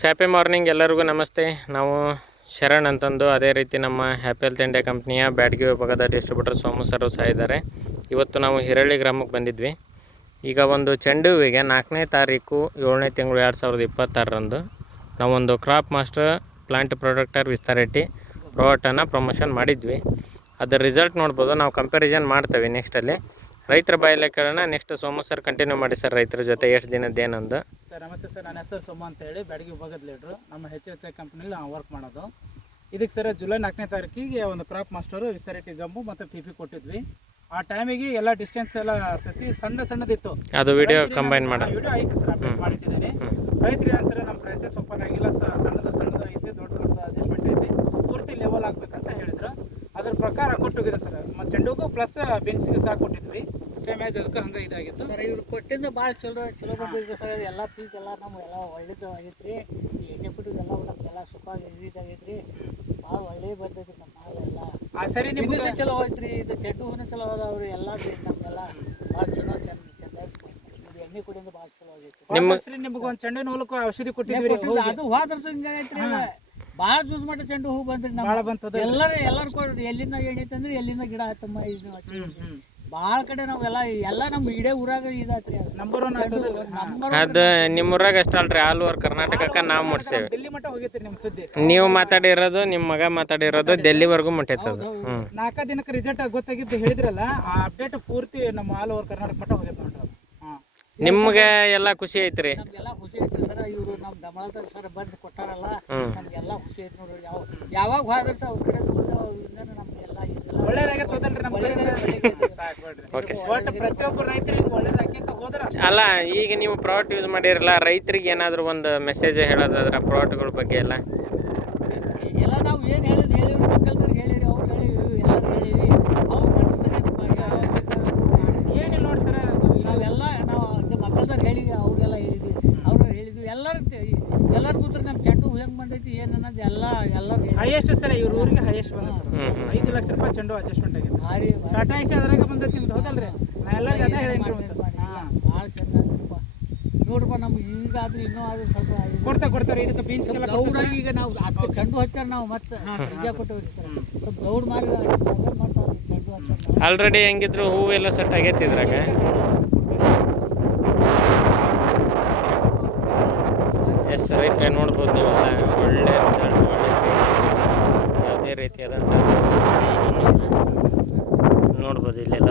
Happy morning ಎಲ್ಲರಿಗೂ ನಮಸ್ತೆ. ನಾವು ಶರಣ್ ಅಂತಂದು, ಅದೇ ರೀತಿ ನಮ್ಮ ಹ್ಯಾಪಿ ಹೆಲ್ತ್ ಇಂಡಿಯಾ ಕಂಪ್ನಿಯ ಬ್ಯಾಡಗಿ ವಿಭಾಗದ ಡಿಸ್ಟ್ರಿಬ್ಯೂಟರ್ ಸೋಮು ಸರ್ ಸಹ ಇದ್ದಾರೆ. ಇವತ್ತು ನಾವು ಹಿರಳ್ಳಿ ಗ್ರಾಮಕ್ಕೆ ಬಂದಿದ್ವಿ. ಈಗ ಒಂದು ಚೆಂಡು ಹೂವಿಗೆ 4ನೇ ತಾರೀಕು 7ನೇ ತಿಂಗಳು 2026ರಂದು ನಾವೊಂದು ಕ್ರಾಪ್ ಮಾಸ್ಟರ್ ಪ್ಲಾಂಟ್ ಪ್ರೊಡಕ್ಟರ್ ವಿಸ್ತಾರಿಟಿ ಪ್ರಾಡಕ್ಟನ್ನು ಪ್ರಮೋಷನ್ ಮಾಡಿದ್ವಿ. ಅದರ ರಿಸಲ್ಟ್ ನೋಡ್ಬೋದು. ನಾವು ಕಂಪ್ಯಾರಿಸನ್ ಮಾಡ್ತೇವೆ ನೆಕ್ಸ್ಟಲ್ಲಿ. ರೈತರ ಬಾಯಲ್ಲೇ ಕೇಳೋಣ. ನೆಕ್ಸ್ಟ್ ಸೋಮು ಸರ್ ಕಂಟಿನ್ಯೂ ಮಾಡಿ ಸರ್, ರೈತರ ಜೊತೆ ಎಷ್ಟು ದಿನದ್ದೇನಂದು. ಸರ್ ನಮಸ್ತೆ ಸರ್, ನನ್ನ ಹೆಸರು ಸೋಮ ಅಂತ ಹೇಳಿ ಬ್ಯಾಡಗಿ ವಿಭಾಗದ ಲೀಡ್ರು. ನಮ್ಮ HHI ಕಂಪ್ನಿಲಿ ನಾವು ವರ್ಕ್ ಮಾಡೋದು. ಇದಕ್ಕೆ ಸರ್ ಜುಲೈ 4ನೇ ತಾರೀಕಿಗೆ ಒಂದು ಕ್ರಾಪ್ ಮಾಸ್ಟರು ವಿಸ್ತಾರಿಟಿ ಗಮ್ಮು ಮತ್ತು PP ಕೊಟ್ಟಿದ್ವಿ. ಆ ಟೈಮಿಗೆ ಎಲ್ಲ ಡಿಸ್ಟೆನ್ಸ್ ಎಲ್ಲ ಸಸಿ ಸಣ್ಣದಿತ್ತು. ಅದು ವಿಡಿಯೋ ಕಂಬೈನ್ ಮಾಡಿ ವಿಡಿಯೋ ಐತೆ ಸರ್, ಅಪ್ಡೇಟ್ ಮಾಡಿಟ್ಟಿದ್ದೇನೆ. ರೈತರು ಏನು ಸರ್, ನಮ್ಮ ಬ್ರಾಂಚಸ್ ಓಪನ್ ಆಗಿಲ್ಲ, ಸಣ್ಣದು ಐತೆ, ದೊಡ್ಡ ಅಡ್ಜಸ್ಟ್ಮೆಂಟ್ ಐತಿ, ಪೂರ್ತಿ ಲೆವೆಲ್ ಆಗ್ಬೇಕಂತ ಹೇಳಿದ್ರು. ಅದ್ರ ಪ್ರಕಾರ ಕೊಟ್ಟೋಗಿದೆ ಸರ್. ಮತ್ತು ಚೆಂಡುಗೂ ಪ್ಲಸ್ ಬೆನ್ಸಿಗೆ ಸಹ ಕೊಟ್ಟಿದ್ವಿ. ಸೇಮ್ ಆ್ಯಸ್ ಅದಕ್ಕೆ ಹಂಗೆ ಇದಾಗಿತ್ತು ಸರ್. ಇವ್ರು ಕೊಟ್ಟಿಂದ ಭಾಳ ಚಲೋ ಬಂದಿದ್ರು ಸರ್. ಎಲ್ಲ ಪೀಕ್ ಎಲ್ಲ ನಮಗೆಲ್ಲ ಒಳ್ಳೇದು ಆಗೈತೆ ರೀ. ಎಣ್ಣೆ ಪುಟ್ಟಿಗೆಲ್ಲ ನಮಗೆಲ್ಲ ಸುಖವಾಗಿ ಇದಾಗೈತೆ ರೀ. ಭಾಳ ಒಳ್ಳೆ ಬಂದೈತಿ ನಮ್ಮ ಮಾಲೆಲ್ಲ. ಆ ಸರಿ ನಿಮ್ಗೆ ಚಲೋ ಹೋಯ್ತು ರೀ. ಇದು ಚೆಂಡು ಹೂವಿನ ಚಲೋ ಅದಾವ್ರಿ. ಎಲ್ಲ ನಮಗೆಲ್ಲ ಭಾಳ ಚೆಂದಾಗಿ ಎಣ್ಣೆ ಕುಡಿಯಿಂದ ಭಾಳ ಚಲೋ ಆಗೈತಿ. ನಿಮ್ಗೆ ಒಂದು ಚೆಂಡಿನ ಹೊಲಕ್ಕೂ ಔಷಧಿ ಕೊಟ್ಟಿದ್ವಿ. ಅದು ಹೋದ್ರಸ ಹಿಂಗಾಗೈತೆ ರೀ. ಭಾಳ ಯೂಸ್ ಮಾಡಿ ಚೆಂಡು ಹೂ ಬಂದ್ರಿ. ನಮ್ಮ ಎಲ್ಲರೂ ಕೊಡ್ರಿ. ಎಲ್ಲಿಂದ ಎಣ್ಣೆ ತಂದ್ರಿ, ಎಲ್ಲಿಂದ ಗಿಡ ಆಯ್ತಮ್ಮ. ಭಾಳ ಕಡೆ ನಾವೆಲ್ಲ ನಮ್ಮ ಇಡೇ ಊರಾಗ ಇದಾತ್ರಿ. ನಂಬರ್ ಅದು ನಿಮ್ಮ ಊರಾಗ ಅಷ್ಟ ಅಲ್ರಿ, ಆಲ್ ಓವರ್ ಕರ್ನಾಟಕಕ್ಕೆ ನಾವು ಮುಟ್ಸೇವೆ. ಡೆಲ್ಲಿ ಮಟ್ಟ ಹೋಗೈತ್ರಿ ನಿಮ್ಮ ಸುದ್ದಿ. ನೀವು ಮಾತಾಡಿರೋದು, ನಿಮ್ಮ ಮಗ ಮಾತಾಡಿರೋದು ಡೆಲ್ಲಿವರೆಗೂ ಮುಟ್ಟೈತದು. 4 ದಿನಕ್ಕೆ ರಿಸಲ್ಟ್ ಗೊತ್ತಾಗಿದ್ದು ಹೇಳಿದ್ರಲ್ಲ, ಆ ಅಪ್ಡೇಟ್ ಪೂರ್ತಿ ನಮ್ಮ ಆಲ್ ಓವರ್ ಕರ್ನಾಟಕ ಮಟ್ಟ ಹೋಗೈತೆ ನೋಡ್ರಿ. ನಿಮ್ಗೆ ಎಲ್ಲ ಖುಷಿ ಐತ್ರಿ? ನಮ್ಗೆಲ್ಲ ಖುಷಿ ಐತ್ರಿ ಸರ್. ಇವರು ನಮ್ಮ ದಮಳದಾಗ ಸರ್ ಬಂದು ಕೊಟ್ಟಾರಲ್ಲ, ನಮ್ಗೆಲ್ಲ ಖುಷಿ ಐತಿ ನೋಡ್ರಿ. ಯಾವಾಗ ಹೋದ್ರೆ ಸರ್ ಅವ್ರ ಕಡೆ ನಮ್ಗೆಲ್ಲ ಪ್ರತಿಯೊಬ್ಬರು ರೈತರಿಗೆ ಒಳ್ಳೇದಾಕಂತ ಹೋದ್ರ ಅಲ್ಲ. ಈಗ ನೀವು ಪ್ರಾಡಕ್ಟ್ ಯೂಸ್ ಮಾಡಿರಲ್ಲ, ರೈತರಿಗೆ ಏನಾದರೂ ಒಂದು ಮೆಸೇಜ್ ಹೇಳೋದಾದ್ರೆ ಪ್ರಾಡಕ್ಟ್ಗಳ ಬಗ್ಗೆ ಎಲ್ಲ ನಾವು ಏನು ಹೇಳಿವಿ ಮಕ್ಕಳ್ದವ್ರಿಗೆ ಹೇಳಿರಿ, ಅವ್ರು ಹೇಳಿವಿ, ಎಲ್ಲರೂ ಹೇಳಿವಿ. ಅವ್ರ ಮನಸ್ಸರಿ ಏನಿಲ್ಲ ನೋಡಿ ಸರ್. ನಾವು ಮಕ್ಕಳ್ದವ್ರು ಹೇಳಿವಿ, ಅವ್ರಿಗೆಲ್ಲ ಹೇಳಿದ್ವಿ, ಅವ್ರು ಹೇಳಿದ್ವಿ. ಎಲ್ಲರೂ ಕೂತ್ರೆ ನಮ್ಮ ಚೆಂಡು ಹೆಂಗೆ ಬಂದೈತಿ ಏನು ಅನ್ನೋದು ಎಲ್ಲರೂ ಹೈಯೆಸ್ಟ್ ಸರ್. ಇವ್ರ ಊರಿಗೆ ಹೈಯೆಸ್ಟ್ ಬಂದ ಸರ್. 5 ಲಕ್ಷ ರೂಪಾಯಿ ಚೆಂಡು ಅಡ್ಜಸ್ಟ್ಮೆಂಟ್ ಆಗಿದೆ. ಟಾಟಾ ಐಸಿ ಅದ್ರಾಗ ಬಂದೈತಿ ನಿಮ್ದು, ಹೌದಲ್ರಿ? ನಾ ಎಲ್ಲರಿಗೂ ಅದೇ ಹೇಳಿ ಭಾಳ ಚೆನ್ನಾಗಿ ನೋಡ್ರಪ್ಪ. ನಮ್ಗೆ ಈಗಾದ್ರೂ ಇನ್ನೂ ಆದ್ರೂ ಸ್ವಲ್ಪ ಕೊಡ್ತಾರೆ. ಇದಕ್ಕೆ ಬೀನ್ಸ್ ಗೌಡಾಗಿ ಈಗ ನಾವು ಅದಕ್ಕೆ ಚೆಂಡು ಹಚ್ಚಾರ ನಾವು ಮತ್ತೆ ರಜಾ ಕೊಟ್ಟವ್ರಿ ಸರ್. ಸ್ವಲ್ಪ ಗೌಡ್ ಮಾರಿ ಮಾಡ್ತಾವ್ರಿ ಚೆಂಡು ಹಚ್ಚಾರ. ಆಲ್ರೆಡಿ ಹೆಂಗಿದ್ರು ಹೂವೆಲ್ಲ ಸೆಟ್ ಆಗೈತಿ ಇದ್ರಾಗ. ಎಸ್ ರೈತರೆ, ನೋಡ್ಬೋದು ನೀವೆಲ್ಲ ಒಳ್ಳೆ ರಿಸಲ್ಟ್, ಒಳ್ಳೆ ಯಾವುದೇ ರೀತಿಯಾದಂಥ ನೋಡ್ಬೋದು ಇಲ್ಲೆಲ್ಲ.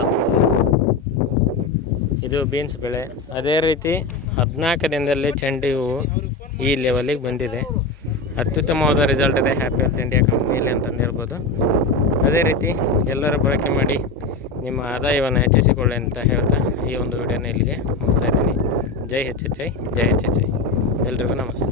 ಇದು ಬೀನ್ಸ್ ಬೆಳೆ. ಅದೇ ರೀತಿ 14 ದಿನದಲ್ಲಿ ಚೆಂಡು ಹೂವು ಈ ಲೆವೆಲಿಗೆ ಬಂದಿದೆ. ಅತ್ಯುತ್ತಮವಾದ ರಿಸಲ್ಟ್ ಇದೆ ಹ್ಯಾಪಿ ಹೆಲ್ತ್ ಇಂಡಿಯಾ ಕಂಪ್ನಿಯಲ್ಲಿ ಅಂತಂದು ಹೇಳ್ಬೋದು. ಅದೇ ರೀತಿ ಎಲ್ಲರೂ ಬಳಕೆ ಮಾಡಿ ನಿಮ್ಮ ಆದಾಯವನ್ನು ಹೆಚ್ಚಿಸಿಕೊಳ್ಳಿ ಅಂತ ಹೇಳ್ತಾ ಈ ಒಂದು ವಿಡಿಯೋನ ಇಲ್ಲಿಗೆ ಮುಗಿಸ್ತಾ ಇದ್ದೀನಿ. ಜೈ HHI, ಜೈ HHI. ಎಲ್ರಿಗೂ ನಮಸ್ತೆ.